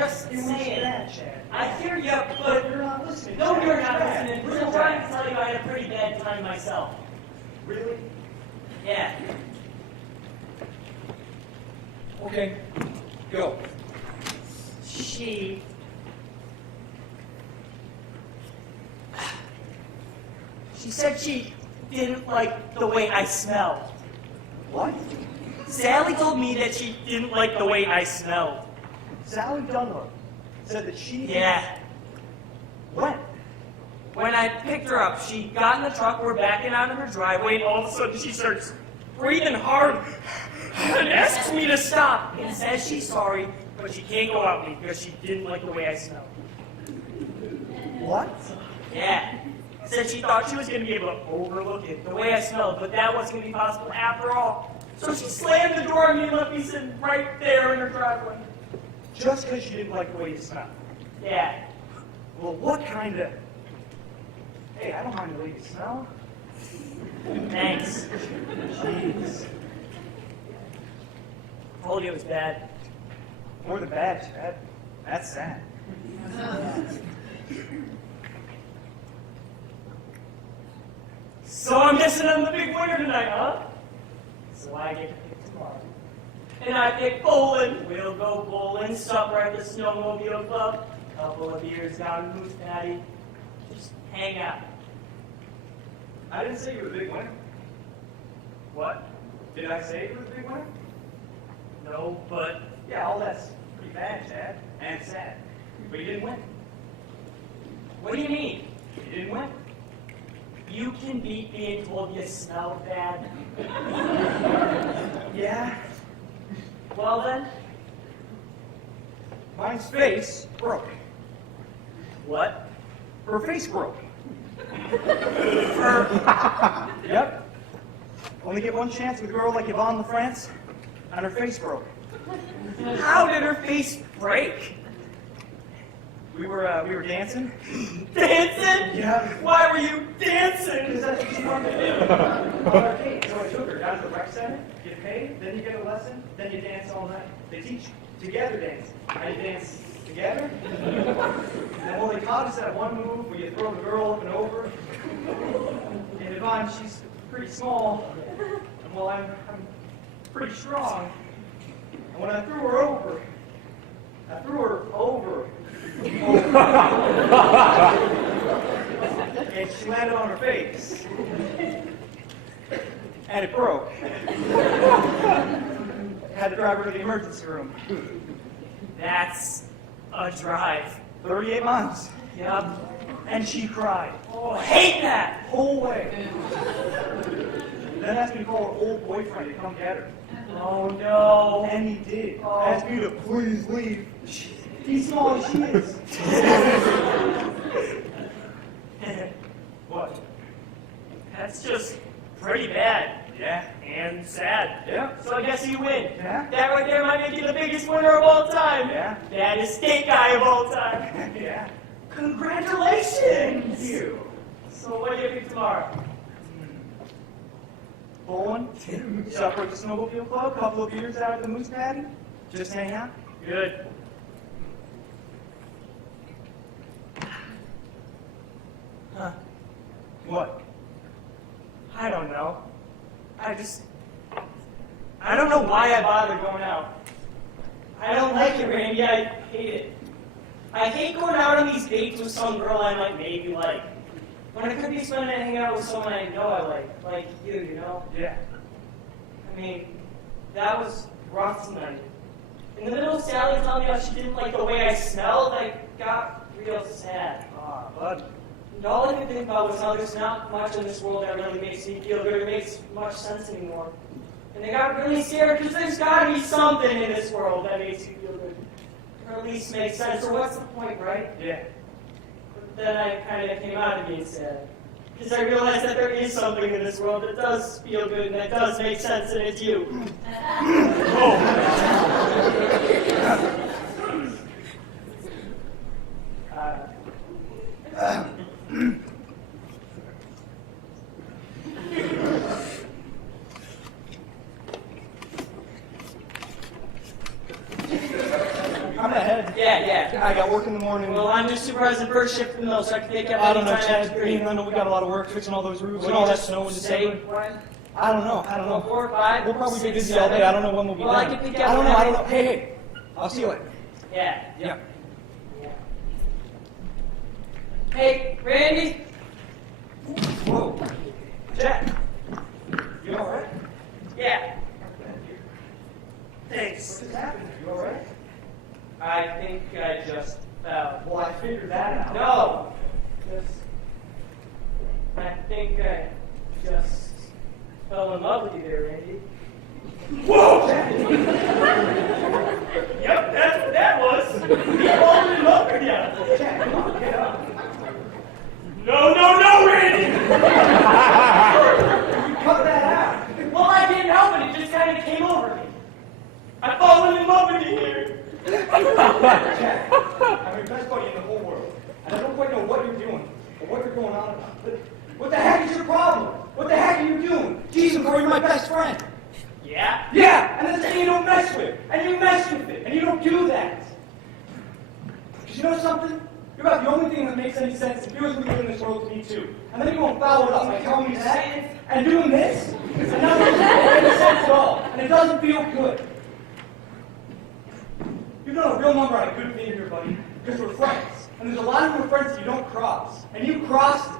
just saying. Bad, Chad. I hear you, but You're not listening. no, Chad. you're not Bad. listening. Real I'm trying bad. to tell you I had a pretty bad time myself. Really? Yeah. Okay. Go. She said she didn't like the way I smelled. What? Sally told me that she didn't like the way I smelled. Sally Dunlop said that she... Yeah. When? When I picked her up, she got in the truck, we're backing out of her driveway, and all of a sudden she starts breathing hard and asks me to stop and says she's sorry, but she can't go out with me because she didn't like the way I smelled. What? Yeah. Said she thought she was going to be able to overlook it, the way I smelled, but that wasn't going to be possible after all. So she slammed the door on me and left me sitting right there in her driveway. Just because she didn't like the way you smell. Yeah. Well, what kind of... Hey, I don't mind the way you smell. Thanks. Jeez. Told you it was bad. More than bad, Chad. That's sad. So I'm guessing I'm the big winner tonight, huh? So I get to pick tomorrow. And I pick bowling. We'll go bowling, supper at the Snowmobile Club, couple of beers down in Moose Patty. Just hang out. I didn't say you were the big winner. What? Did I say you were the big winner? No, but Yeah, all that's pretty bad, Chad. And sad. But you didn't win. what do you mean? You didn't win. You can beat being told you smell bad. Yeah. Well then, Mine's face broke. what? Her face broke. Her Yep. Only get one chance with a girl like Yvonne LaFrance, and her face broke. How did her face break? We were dancing. Dancing? Yeah. Why were you dancing? Because that's what she wanted to do. On arcade. So I took her down to the rec center, get paid, then you get a lesson, then you dance all night. They teach together dancing. How you dance together. And well, they taught us that one move where you throw the girl up and over. And Yvonne, she's pretty small. And well, I'm pretty strong. And when I threw her over, and she landed on her face. And it broke. Had to drive her to the emergency room. That's a drive. 38 miles. Yep. And she cried. Oh, I hate that! Whole way. Then asked me to call her old boyfriend to come get her. Oh no. And he did. Oh. Asked me to please leave. He's small as she is. What? That's just pretty bad. Yeah. And sad. Yeah. So I guess you win. Yeah. That right there might make you the biggest winner of all time. Yeah. Baddest state guy of all time. Yeah. Congratulations! Thank you. So what do you pick tomorrow? Bowling, supper at the Snowmobile Club, couple of beers out at the Moose Patty, just hang out. Good. Huh. What? I don't know. I don't know why I bother going out. I don't like it, Randy. I hate it. I hate going out on these dates with some girl I might maybe like. When I could be spending it hanging out with someone I know I like you know? Yeah. I mean, that was rough tonight. In the middle of Sally telling me how she didn't like the way I smelled, I got real sad. Ah, bud. And all I could think about was how there's not much in this world that really makes me feel good or makes much sense anymore. And I got really scared because there's got to be something in this world that makes you feel good. Or at least makes sense. Or what's the point, right? Yeah. But then I kind of came out of being sad. Because I realized that there is something in this world that does feel good and that does make sense, and it's you. I'm I'm ahead. Yeah. I got work in the morning. Well, I'm just supervising first shift in the mill, so I can take up I any don't know, time Chad. after Me 3. and Linda, we got a lot of work fixing all those roofs Will and all you that just snow in say December. when? I don't know. 4 or 5? We'll probably be 6, busy all day. 7? I don't know when we'll be Well, done. I can pick up I don't whenever- know. Hey. I'll see you later. Yeah. Yeah. Hey, Randy? Whoa. Jack. You all right? Yeah. Thanks. What just happened? You all right? I think I just fell. Well, I figured that out. No! I think I just fell in love with you there, Randy. Whoa! Jack. Yep, that's what that was. He fallen in love with you. Jack, come on, get up. No, Randy! You cut that out. Well, I can't help it. It just kind of came over me. I've fallen in love with you here. Jack, I'm your best buddy in the whole world. And I don't quite know what you're doing or what you're going on about. But what the heck is your problem? What the heck are you doing? Jesus, Corey, you're my best friend. Yeah? Yeah, and that's the thing you don't mess with. And you mess with it. And you don't do that. Because you know something? You're about the only thing that makes any sense and feels real in this world to me too. And then you won't follow it up by telling me that and doing this. And none of this makes any sense at all. And it doesn't feel good. You've done a real number on a good thing here, buddy. Because we're friends. And there's a lot of your friends that you don't cross. And you crossed it.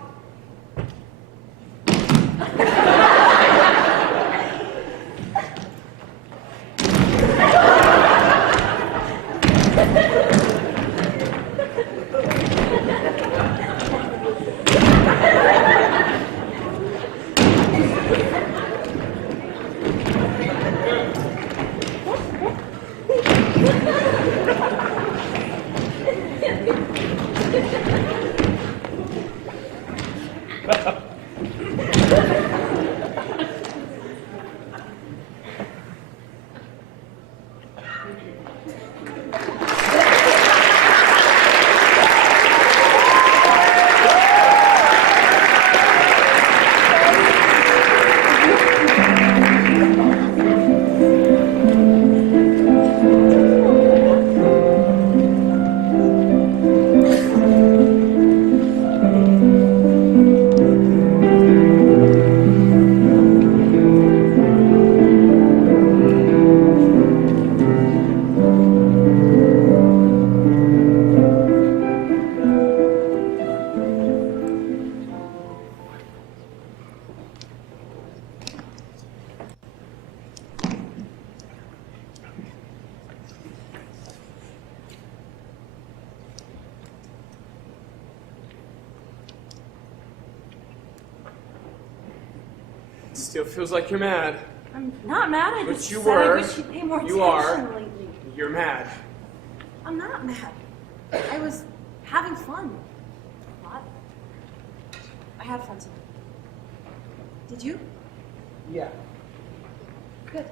Still feels like you're mad. I'm not mad. I But just you said were. I wish you'd pay more You attention are. lately. You're mad. I'm not mad. I was having fun. A lot. I had fun tonight. Did you? Yeah. Good.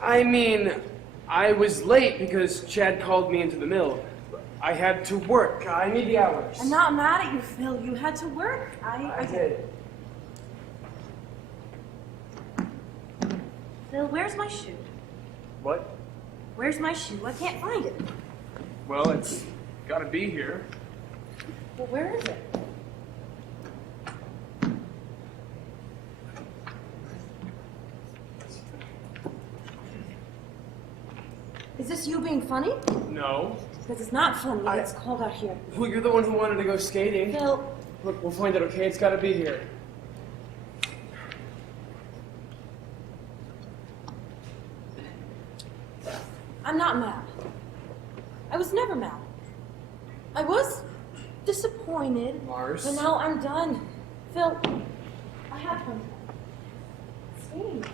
I mean, I was late because Chad called me into the mill. I had to work. I need the hours. I'm not mad at you, Phil. You had to work. I did. Phil, where's my shoe? What? Where's my shoe? I can't find it. Well, it's gotta be here. Well, where is it? Is this you being funny? No. Because it's not funny. It's cold out here. Well, you're the one who wanted to go skating. Phil, Look, we'll find it, okay? It's gotta be here. I'm not mad. I was never mad. I was disappointed. Mars. But now I'm done. Phil, I had fun. Skating.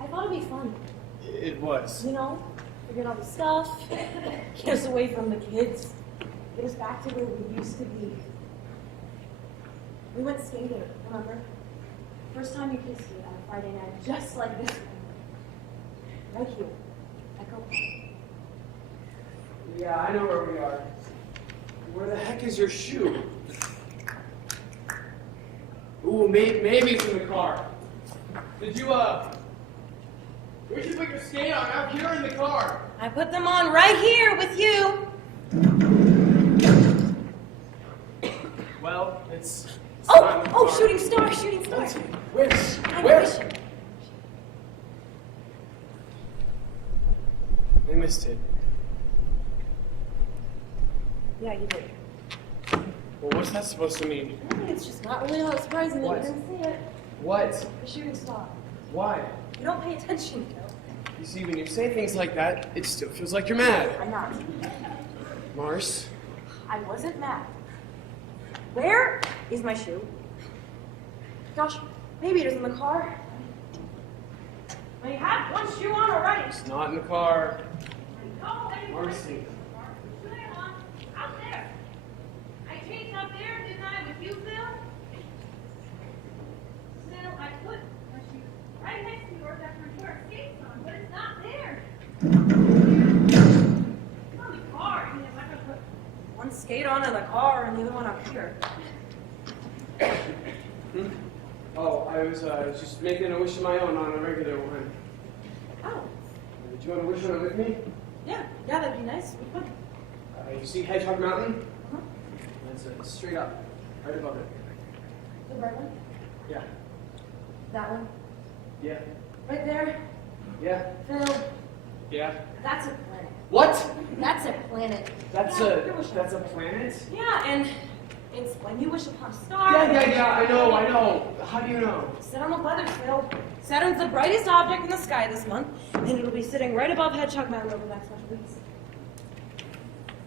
I thought it'd be fun. It was. You know, figured out the stuff, get us away from the kids, get us back to where we used to be. We went skating, remember? First time you kissed me on a Friday night, just like this one. Right here. Echo Park. Yeah, I know where we are. Where the heck is your shoe? Ooh, maybe it's in the car. Did you, where'd you put your skate on? Out here in the car. I put them on right here with you. Well, it's Oh, not in the oh, car. shooting star, shooting star. Where? I'm Where? wishing. I missed it. Yeah, you did. Well, what's that supposed to mean? It's just not really that surprising that What? you didn't see it. What? The shooting star. Why? You don't pay attention, Phil. You see, when you say things like that, it still feels like you're mad. I'm not. Mars? I wasn't mad. Where is my shoe? Gosh, maybe it is in the car. I had one shoe on already. It's not in the car. No, Marcy. out there. I changed up there, didn't I, with you, Phil? So I put my shoe right next to yours after you wore skates on, but it's not there. It's on the car. I mean, I'm not gonna put one skate on in the car and the other one up here. Oh, I was just making a wish of my own on a regular one. Oh, Did you want to wish on it with me? yeah, that'd be nice. We could. You see Hedgehog Mountain? Uh-huh. That's straight up, right above it. The red one? Yeah. That one? Yeah. Right there? Yeah. Phil, Yeah. that's a planet. What? That's a planet. That's Yeah, a your wish. that's a planet? Yeah, and it's when you wish upon a star. Yeah. I know. How do you know? Sit on the weather, Phil. Saturn's the brightest object in the sky this month, and it'll be sitting right above Hedgehog Mountain over the next bunch of weeks.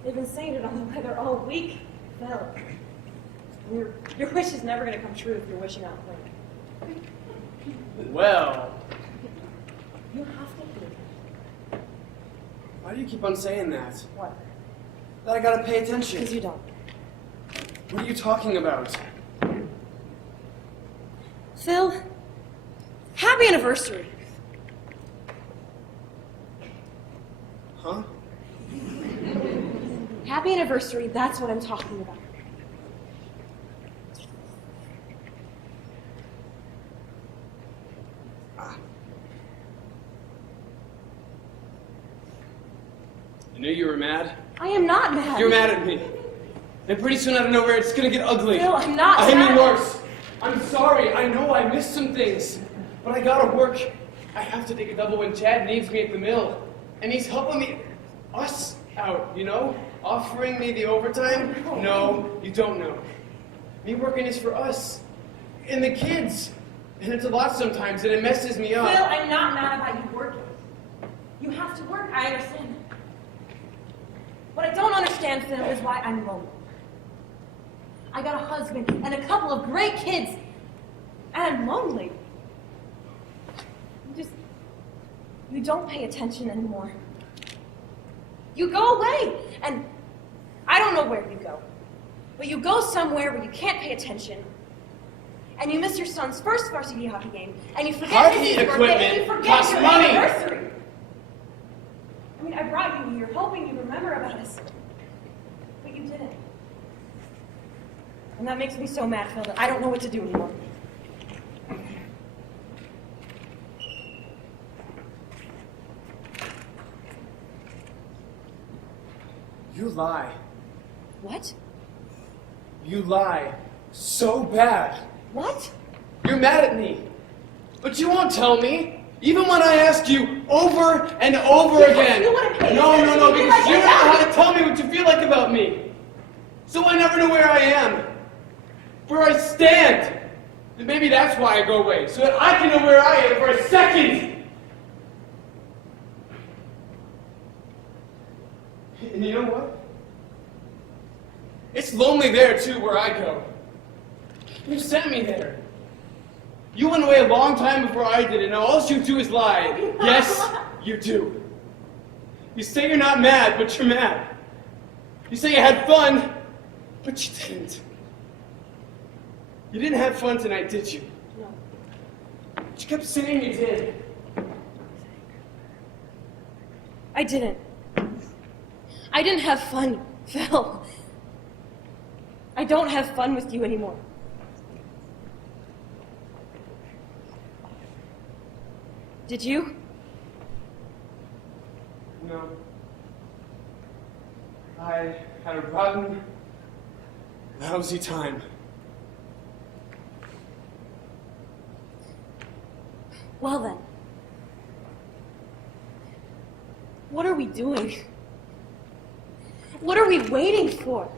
They've been saying it on the weather all week, Phil. Your wish is never going to come true if you're wishing on a planet. Well, You have to be. why do you keep on saying that? What? That I gotta pay attention. Because you don't. What are you talking about? Phil, happy anniversary. Huh? Happy anniversary, that's what I'm talking about. I knew you were mad. I am not mad. You're mad at me. And pretty soon out of nowhere, it's gonna get ugly. Phil, I'm not I mad. mean worse. I'm sorry. I know I missed some things. But I gotta work. I have to take a double when Chad needs me at the mill. And he's helping us out, you know? Offering me the overtime? No, you don't know. Me working is for us. And the kids. And it's a lot sometimes, and it messes me up. Phil, I'm not mad about you working. You have to work, I understand. What I don't understand, Phil, is why I'm lonely. I got a husband and a couple of great kids, and I'm lonely. You don't pay attention anymore. You go away, and I don't know where you go, but you go somewhere where you can't pay attention, and you miss your son's first varsity hockey game, and you forget Hockey his birthday, equipment and you forget costs your money. anniversary. I mean, I brought you here hoping you'd remember about us, but you didn't. And that makes me so mad, Phil, that I don't know what to do anymore. You lie. What? You lie. So bad. What? You're mad at me. But you won't tell me. Even when I ask you over and over again. You wanna pay No, attention to me because like you I don't know how do. to tell me what you feel like about me. So I never know where I am. Where I stand. And maybe that's why I go away. So that I can know where I am for a second. And you know what? It's lonely there too where I go. You sent me there. You went away a long time before I did, and now all you do is lie. Yes, you do. You say you're not mad, but you're mad. You say you had fun, but you didn't. You didn't have fun tonight, did you? No. But you kept saying you did. I didn't. I didn't have fun, Phil. I don't have fun with you anymore. Did you? No. I had a rotten, lousy time. Well then. What are we doing? What are we waiting for?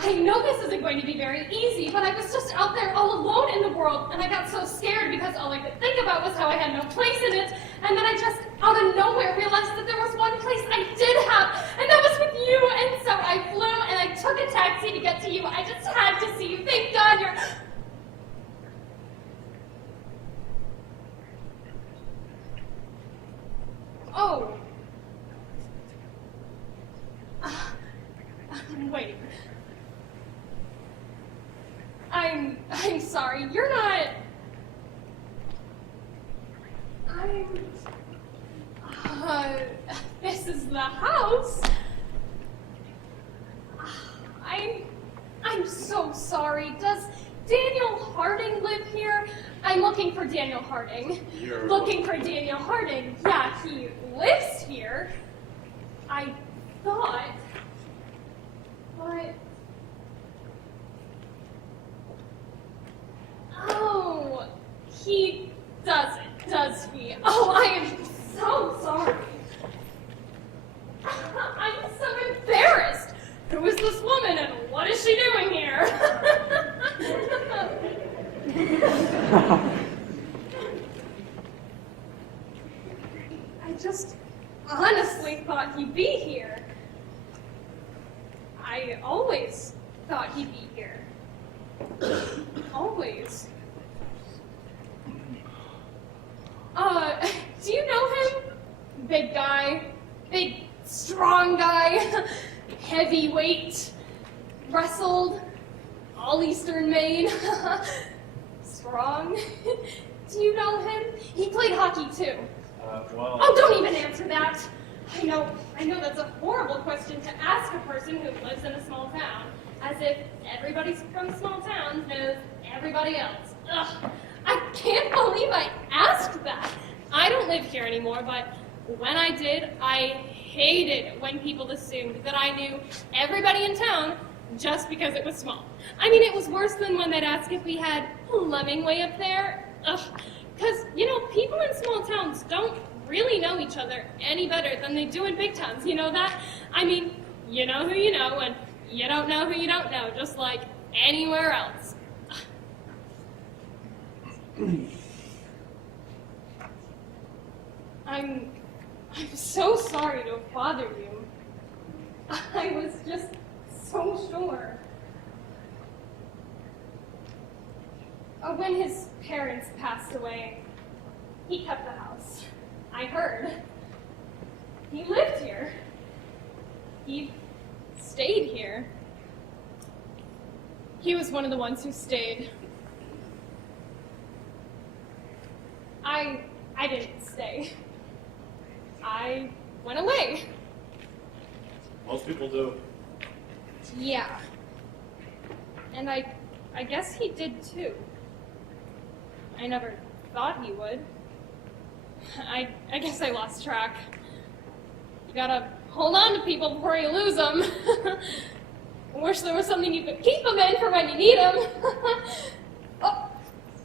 I know this isn't going to be very easy, but I was just out there all alone in the world, and I got so scared because all I could think about was how I had no place in it, and then I just, out of nowhere, realized that there was one place I did have, and that was with you, and so I flew, and I took a taxi to get to you. I just had to see you. Thank God you're... Oh. Wait. I'm sorry. You're not... This is the house. I'm so sorry. Does Daniel Harding live here? I'm looking for Daniel Harding. Looking for Daniel Harding. Yeah, he lives here. I thought... But... Oh, he doesn't, does he? Oh, I am so sorry. I'm so embarrassed. Who is this woman and what is she doing here? I just, honestly, big guy, big, strong guy, heavyweight, wrestled, all Eastern Maine, strong. Do you know him? He played hockey too. Well... Oh, don't even answer that. I know that's a horrible question to ask a person who lives in a small town, as if everybody from small towns knows everybody else. Ugh, I can't believe I asked that. I don't live here anymore, but when I did, I hated when people assumed that I knew everybody in town just because it was small. I mean, it was worse than when they'd ask if we had Lemmingway up there. Ugh, because, people in small towns don't really know each other any better than they do in big towns. You know that? I mean, you know who you know, and you don't know who you don't know, just like anywhere else. I'm so sorry to have bothered you. I was just so sure. When his parents passed away, he kept the house. I heard. He lived here. He stayed here. He was one of the ones who stayed. I didn't stay. I went away. Most people do. Yeah. And I guess he did too. I never thought he would. I guess I lost track. You gotta hold on to people before you lose them. I wish there was something you could keep them in for when you need them. Oh,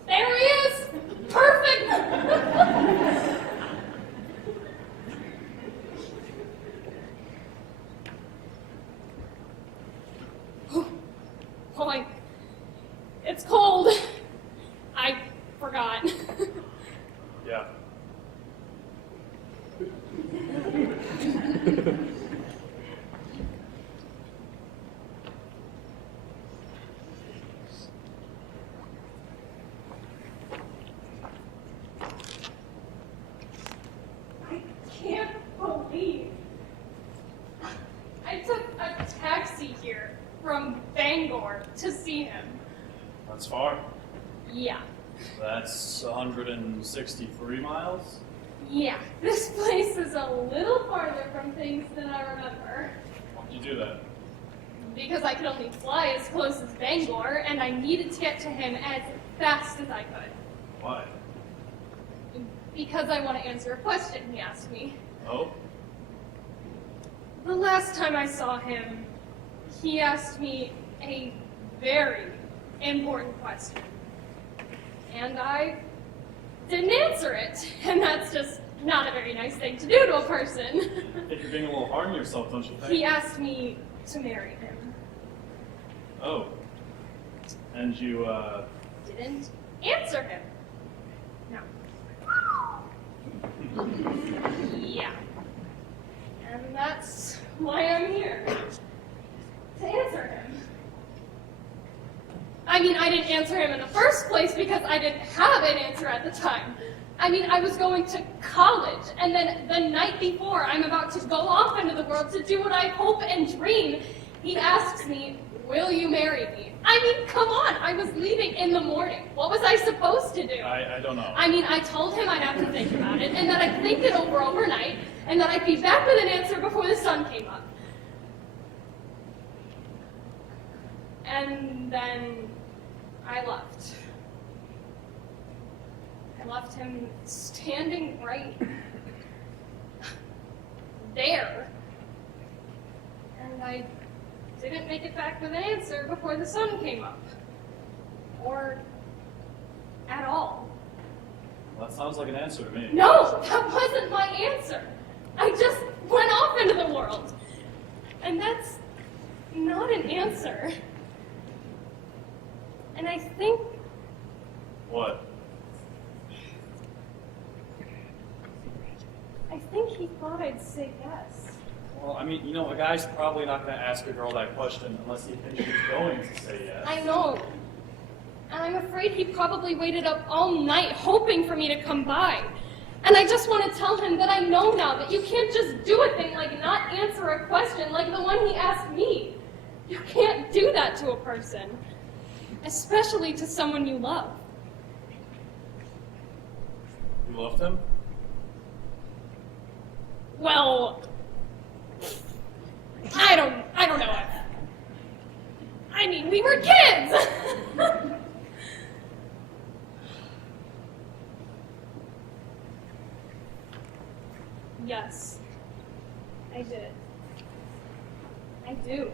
there he is! Perfect! Boy, it's cold. I forgot. Yeah. I can't believe I took a taxi here from Bangor to see him. That's far. Yeah. That's 163 miles? Yeah, this place is a little farther from things than I remember. Why'd you do that? Because I could only fly as close as Bangor, and I needed to get to him as fast as I could. Why? Because I want to answer a question he asked me. Oh? The last time I saw him, he asked me a very important question. And I didn't answer it. And that's just not a very nice thing to do to a person. I think you're being a little hard on yourself, don't you think? He asked me to marry him. Oh. And you, Didn't answer him. No. Yeah. And that's why I'm here. To answer him. I mean, I didn't answer him in the first place because I didn't have an answer at the time. I mean, I was going to college, and then the night before I'm about to go off into the world to do what I hope and dream, he asks me, will you marry me? I mean, come on, I was leaving in the morning. What was I supposed to do? I don't know. I mean, I told him I'd have to think about it, and that I'd think it over overnight, and that I'd be back with an answer before the sun came up. And then I left. I left him standing right there. And I didn't make it back with an answer before the sun came up. Or at all. Well, that sounds like an answer to me. No, that wasn't my answer. I just went off into the world. And that's not an answer. And I think... What? I think he thought I'd say yes. Well, I mean, a guy's probably not going to ask a girl that question unless he thinks she's going to say yes. I know. And I'm afraid he probably waited up all night hoping for me to come by. And I just want to tell him that I know now that you can't just do a thing like not answer a question like the one he asked me. You can't do that to a person, especially to someone you love. You loved him? Well, I don't know. I mean, we were kids. Yes, I did. I do.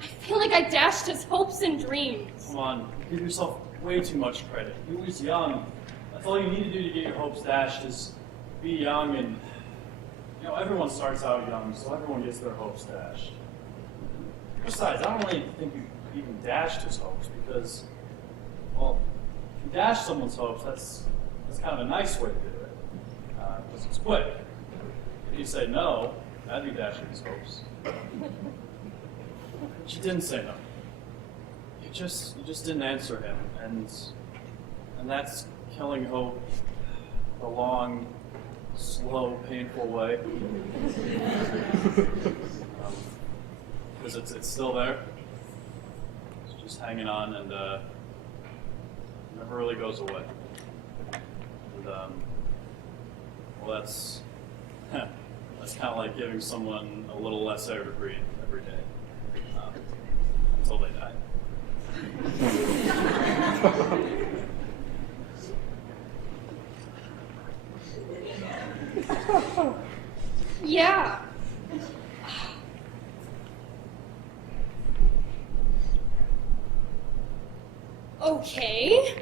I feel like I dashed his hopes and dreams. Come on, you give yourself way too much credit. You was young. That's all you need to do to get your hopes dashed is be young and, everyone starts out young, so everyone gets their hopes dashed. Besides, I don't really think you even dashed his hopes because, well, if you dash someone's hopes, that's kind of a nice way to do it, because it's quick. If you say no, that'd be dashing his hopes. But you didn't say no. You just didn't answer him, and that's killing hope the long, slow, painful way. Because it's still there. It's just hanging on and never really goes away. And well, that's kind of like giving someone a little less air to breathe every day until they die. Yeah. Okay.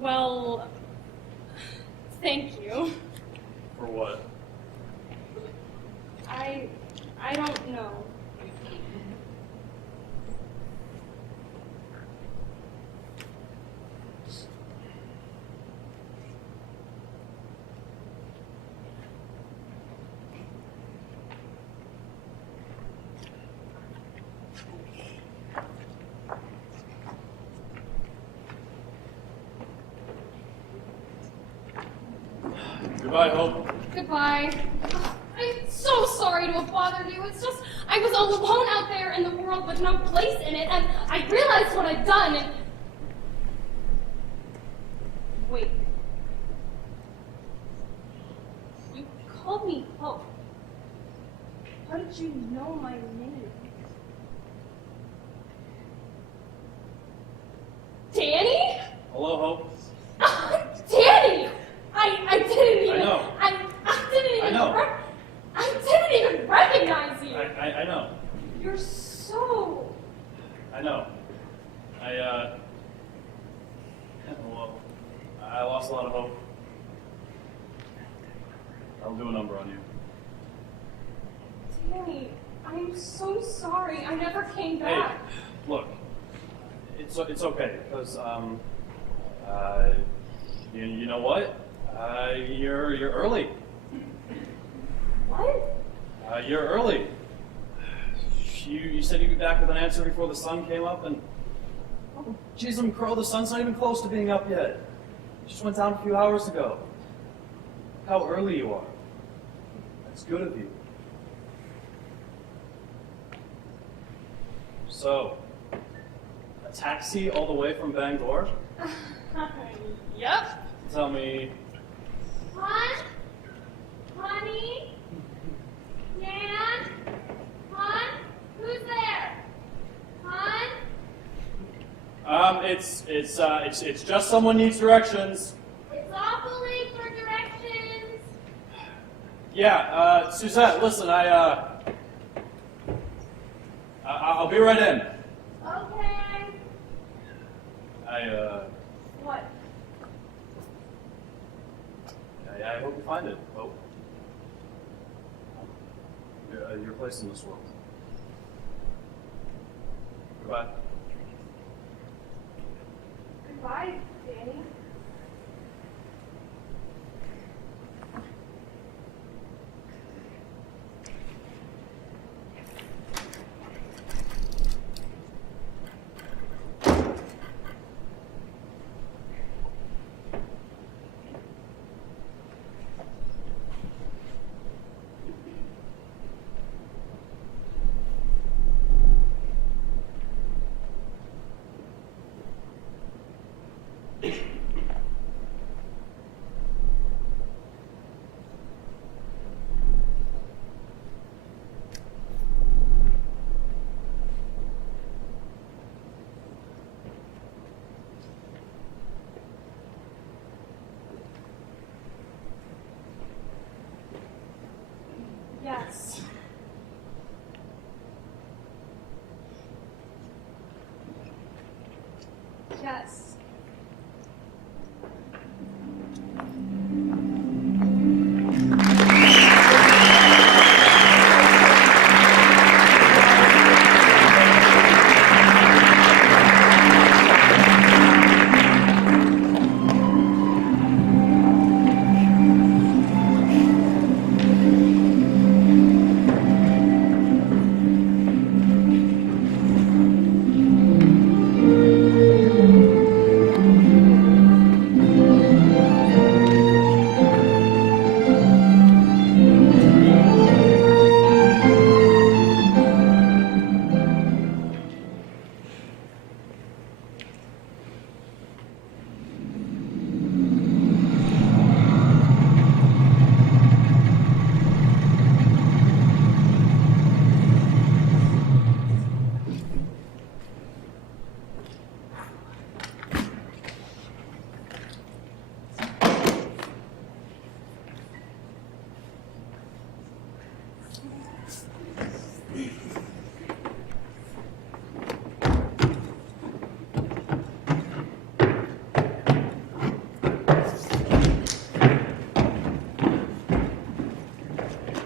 Well, thank you. For what? I don't know. Goodbye, Hope. Goodbye. I'm so sorry to have bothered you. It's just, I was all alone out there in the world with no place in it, and I realized what I'd done, and... Wait. You called me Hope. How did you know my name? Danny? Hello, Hope. Danny! I didn't even... I know. I didn't even... I know. I didn't even recognize you. I know. You're so... I know. Well, I lost a lot of hope. I'll do a number on you. Danny, I'm so sorry. I never came Hey, back. look. It's okay, because, you know what? You're early. What? You're early. You said you'd be back with an answer before the sun came up, and oh, geez, crow, the sun's not even close to being up yet. It just went down a few hours ago. Look how early you are. That's good of you. So, a taxi all the way from Bangor? Yep. Tell me, Hon? Honey? Nan? Hon? Who's there? Hon? it's just someone needs directions. It's awful late for directions. Yeah, Suzette, listen, I'll be right in. Okay. What? I hope you find it. Hope. Your place in this world. Goodbye. Goodbye, Danny. guess.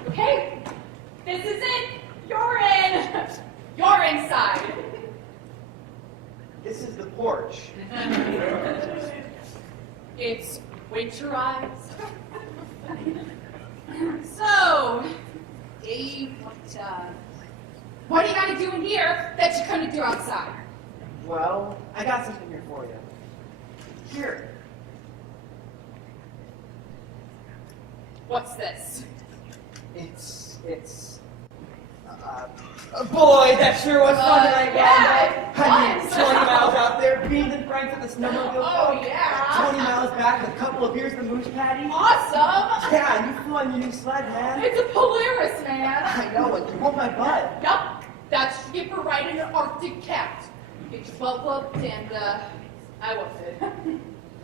Okay, this is it. You're in. You're inside. This is the porch. It's winterized. So, Dave, what do you got to do in here that you couldn't do outside? Well, I got something here for you. Here. What's this? It's. Boy, that sure was fun tonight, yeah, I mean, fun. 20 miles out there, beans and franks at the snowmobile Oh, park. yeah. 20 miles back with a couple of beers at the moose patty. Awesome. Yeah, you flew on your new sled, man. It's a Polaris, man. I know, and you broke my butt. Yup, that's skipper riding an Arctic cat. Get your butt whooped and, I whooped it.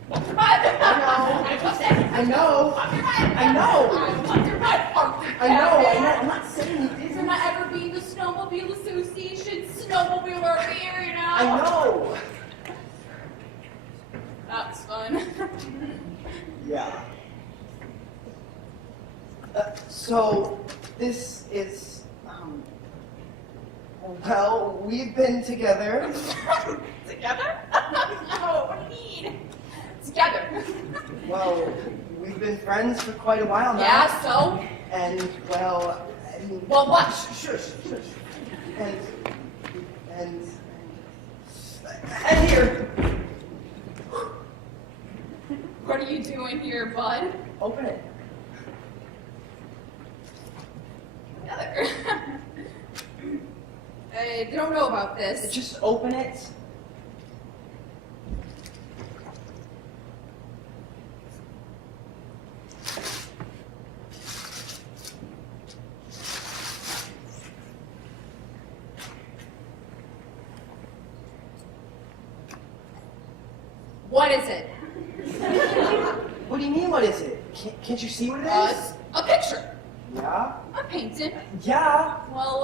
Whooped your butt. I whooped it. I know. Whooped your butt. I know. I whooped your butt, Arctic cat. I know. man. I'm not saying you Isn't didn't. that ever being the Snowmobile Association snowmobiler of the year, you know? I know. That's fun. Yeah. So, this is, well, we've been together. Together? No, what do you mean? Together. Well, we've been friends for quite a while now. Yeah, so? And, well, I mean, Well, what? shush. And here. What are you doing here, bud? Open it. Together. I don't know about this. Just open it. What is it? What do you mean, what is it? Can't you see what it is? A picture. Yeah? A painting. Yeah? Well,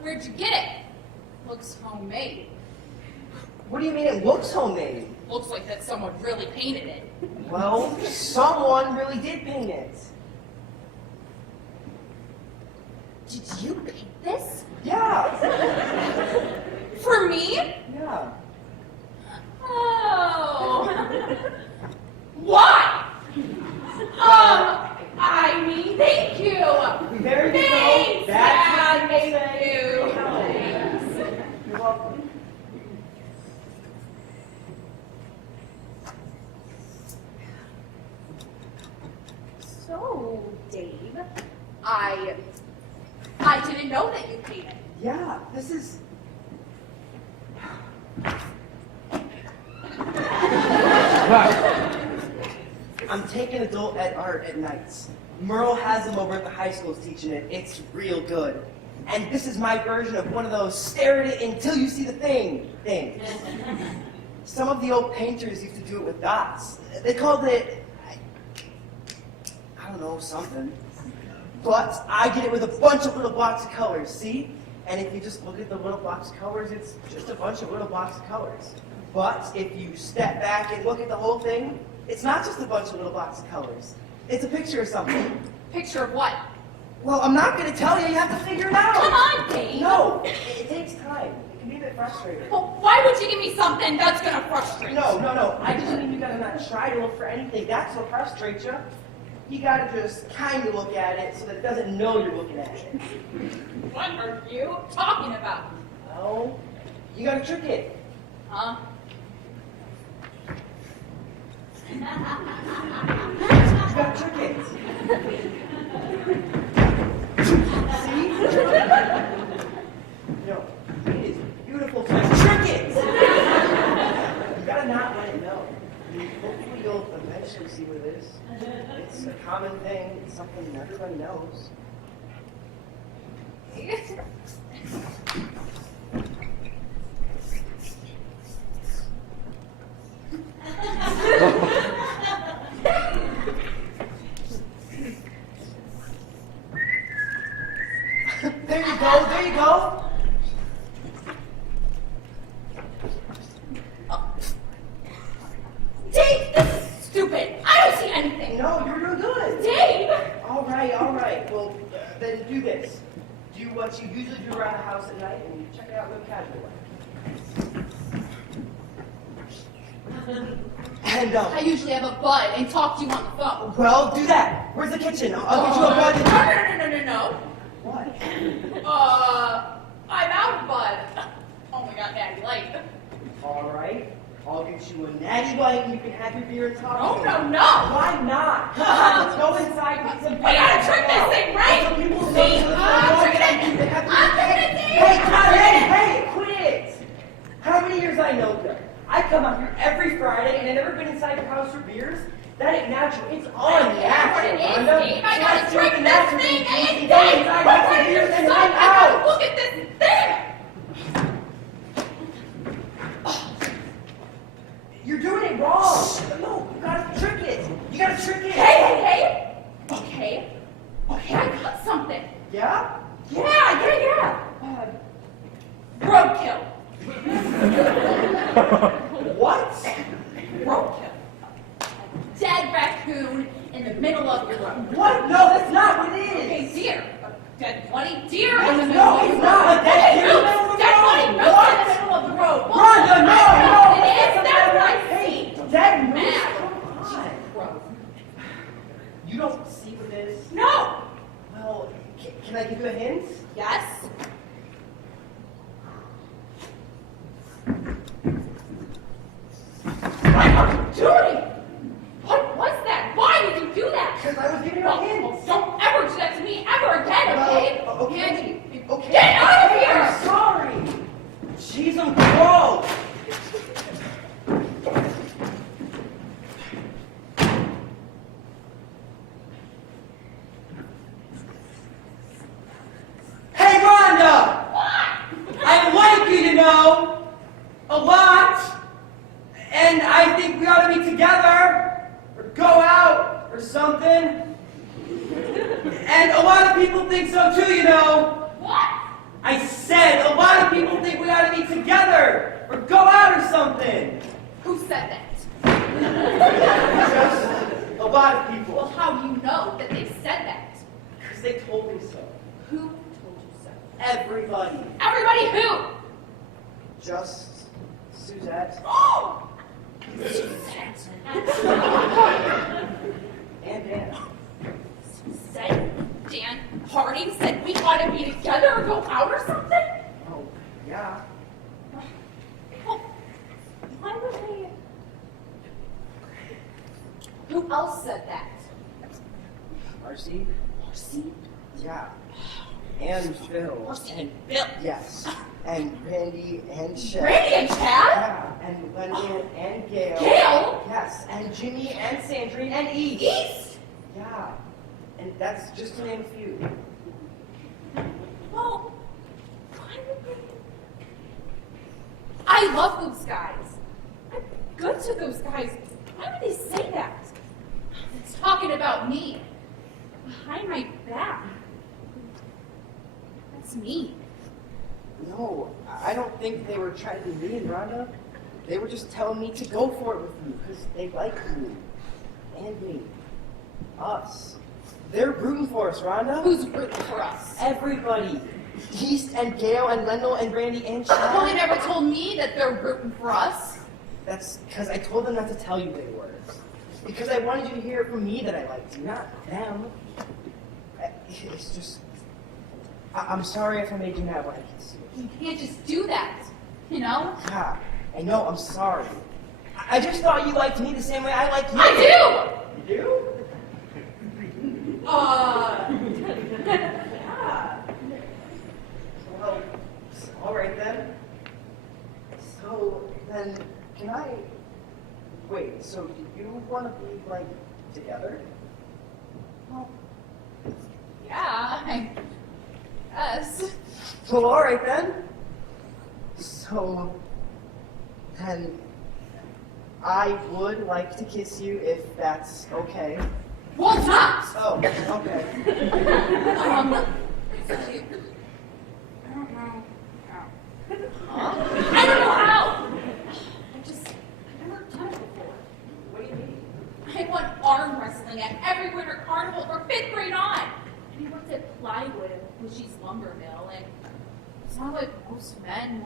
where'd you get it? Looks homemade. What do you mean it looks homemade? Looks like that someone really painted it. Well, someone really did paint it. Did you paint this? Yeah. For me? Yeah. Oh. Why? I mean, thank you. There you go. Thanks, That's Dad. what you Thank say. you. Thanks. You're welcome. So, Dave, I didn't know that you painted. Yeah, this is... I'm taking adult ed art at nights. Merle has them over at the high schools teaching it. It's real good. And this is my version of one of those stare at it until you see the things. Some of the old painters used to do it with dots. They called it, I don't know, something. But I did it with a bunch of little blocks of colors, see? And if you just look at the little box of colors, it's just a bunch of little box of colors. But if you step back and look at the whole thing, it's not just a bunch of little box of colors. It's a picture of something. Picture of what? Well, I'm not going to tell you. You have to figure it out. Come on, Dave. No, it takes time. It can be a bit frustrating. Well, why would you give me something that's gonna frustrate? No. I just mean you gotta not try to look for anything. That's what frustrates you. You gotta just kind of look at it so that it doesn't know you're looking at it. What are you talking about? Well, you gotta trick it. Huh? You gotta trick it. See? No, it is beautiful to trick it. You gotta not let it know. I mean, hopefully you'll eventually see what it is. It's a common thing. It's something everybody knows. There you go. Dave, this is stupid. I don't see anything. No, you're doing good. Dave! All right. Well, then do this. Do what you usually do around the house at night and you check it out real casual way. And, I usually have a bud and talk to you on the phone. well, do that. Where's the kitchen? I'll get you a bud. No. What? I'm out of bud. Oh my god, Daddy, like. All right. I'll get you a natty white and you can have your beer and talk. No. Why not? Come on, let's go inside and get some We gotta trick this thing, right? Some people See, say that I'm they tricking want it. to have to- I'm tricking it, Dave. Hey, quit it! How many years I know you? I come out here every Friday and I've never been inside your house for beers. That ain't natural. It's unnatural, What it is, Wanda. Dave. I gotta Let's trick do the this natural thing, thing. and You Dave, go inside, have some beers, and hang out. Look at this thing. You're doing it wrong. No, you gotta trick it. You gotta trick it. Hey. Okay, I got something. Yeah? Yeah. Roadkill. What? Roadkill. A dead raccoon in the middle of your road. What? No, that's not what it is. Okay, deer. A dead bloody deer No, in the middle no, of the it's road. not a dead Okay, deer in the middle of the dead road. bloody moose What? in the middle of the road. Rhonda, no. It is. That's what I Hey, see. dead moose. Mad. Come on. Road. You don't see what it is? No. Well, can I give you a hint? Yes. What are you doing? What was that? Why did you do that? Because I was giving you a hint. Don't ever do that to me ever again, okay? Well, okay. Okay. Get out of here! I'm sorry. Jeez, I'm gross. Hey, Rhonda! I'd like you to know a lot, and I think we ought to be together, or go out, or something. And a lot of people think so too, you know. What? I said a lot of people think we ought to be together, or go out, or something. Who said that? Just a lot of people. Well, how do you know that they said that? Because they told me so. Who told you so? Everybody. Everybody who? Just Suzette. Oh! Suzette. And Dan. Said Dan Harding said we ought to be together or go out or something? Oh, yeah. Well, why would they? Who else said that? Marcy? Marcy? Yeah. And Phil. Marcy and Bill. Yes. And Randy and Chad. Randy and Chad? Yeah. And Lenny and Gail. Gail? Yes. And Jimmy and Sandrine and East. East? Yeah. And that's just to name a few. Well, why would they? I love those guys. I'm good to those guys. Why would they say that? It's talking about me. Behind my back. That's me. No, I don't think they were trying to be mean, Rhonda. They were just telling me to go for it with you because they like you. And me. Us. They're rooting for us, Rhonda. Who's rooting for us? Everybody. East and Gail and Lendl and Brandy and Chad. Well, they never told me that they're rooting for us. That's because I told them not to tell you they were. Because I wanted you to hear it from me that I liked you, not them. It's just... I'm sorry if I made you mad when I kissed you. You can't just do that, you know? Yeah, I know, I'm sorry. I just thought you liked me the same way I like you. I You do? do! Yeah. Well, all right then. So then, can I... Wait, so do you want to be, like, together? Well, yeah, I guess. Well, all right then. So, then, I would like to kiss you if that's okay. Well, it's not! Oh, okay. I don't know. I don't know how! I've never done it before. What do you mean? I won arm wrestling at every winter carnival from 5th grade on. And I worked at Plywood and Bushy's lumber mill, and it's not what most men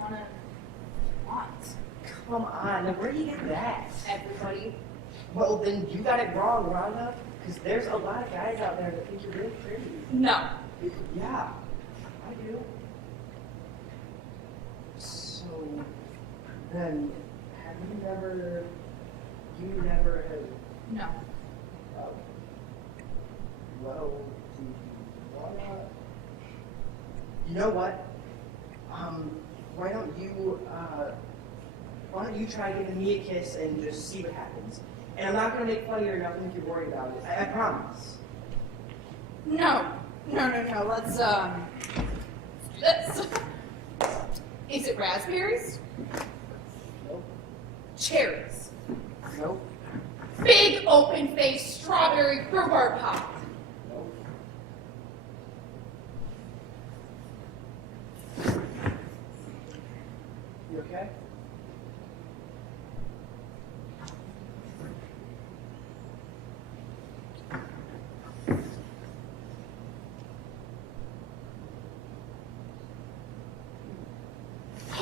want. Come on, now where do you get that? Everybody. Well, then you got it wrong, Rhonda. Because there's a lot of guys out there that think you're really pretty. No. Yeah, I do. So, then, have you never have, No. well, do you wanna, you know what? Why don't you try giving me a kiss and just see what happens? And I'm not gonna make fun of you or nothing if you're worried about it. I promise. No. Let's, do this. Is it raspberries? Nope. Cherries. Nope. Big open-faced strawberry rhubarb pop. Nope. You okay?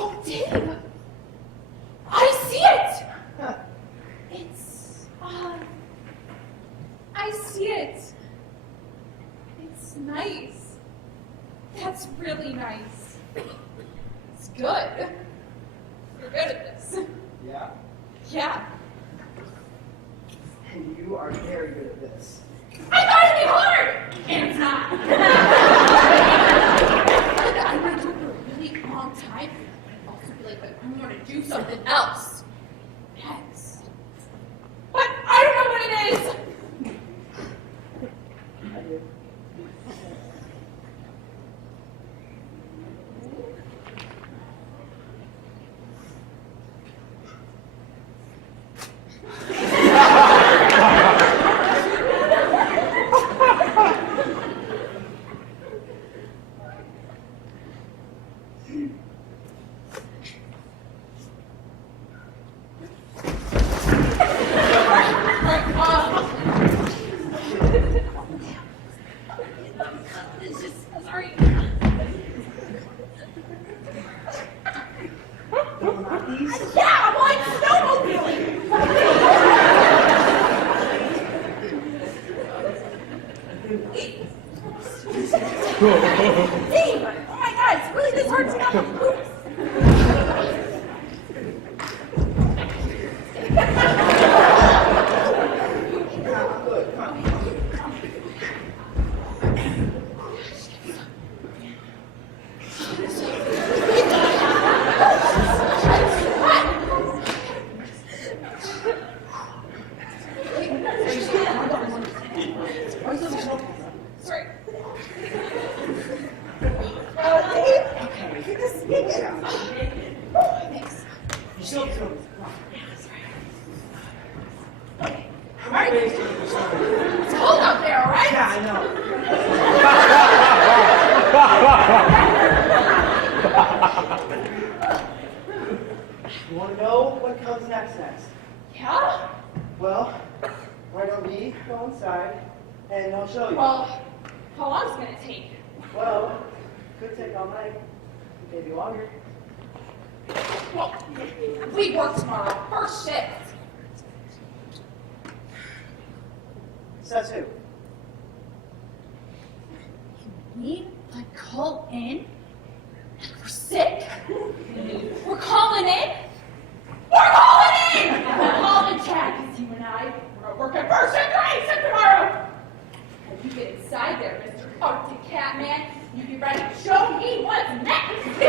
Oh, Dave! I see it! Huh. I see it. It's nice. That's really nice. It's good. You're good at this. Yeah. Yeah. And you are very good at this. I thought it'd be hard! And it's not. I want to do it for a really long time. I'd also be like, I want to do something else. Next. But I don't know what it is! I do. It's just, sorry. Don't want these? Yeah, well, I'm snowmobiling! Dave! Oh my god, it's really this hard to get off the hoops. Good, come on. Sorry. Thanks. You still do. Alright. It's cold out there, alright? Yeah, I know. You want to know what comes next? Yeah? Well, why don't we go inside and I'll show you. Well, how long is it going to take? Well, could take all night, maybe longer. Well, we work tomorrow, first shift. Says who? We like call in? We're sick. We're calling in? We're calling in! We're calling Chad, because you and I, we're working first and right shift tomorrow. And you get inside there, Mr. Arctic Catman. You be ready to show me what's next.